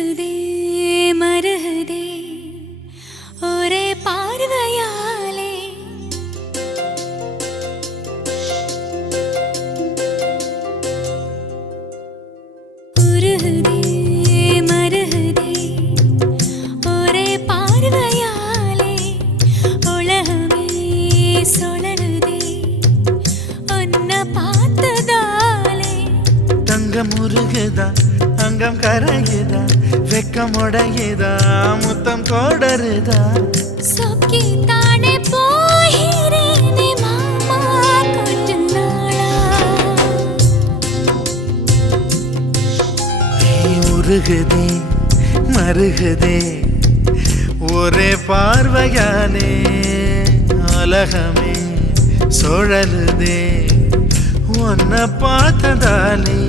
உருகுதே மருகுதே ஒரே பார்வையாலே உருகுதே மருகுதே ஒரே பார்வையாலே உலகமே சுழலுதே உன்னை பார்த்ததாலே தங்கம் உருகுதா அங்கம் கரையுதா வெக்கம் உடையுதா முத்தம் கோடருதா சொக்கி தானே போகிறேனே மாமா கொஞ்ச நாளா உருகுதே மருகுதே ஒரே பார்வையாலே உலகமே சுழலுதே உன்னை பார்த்ததாலே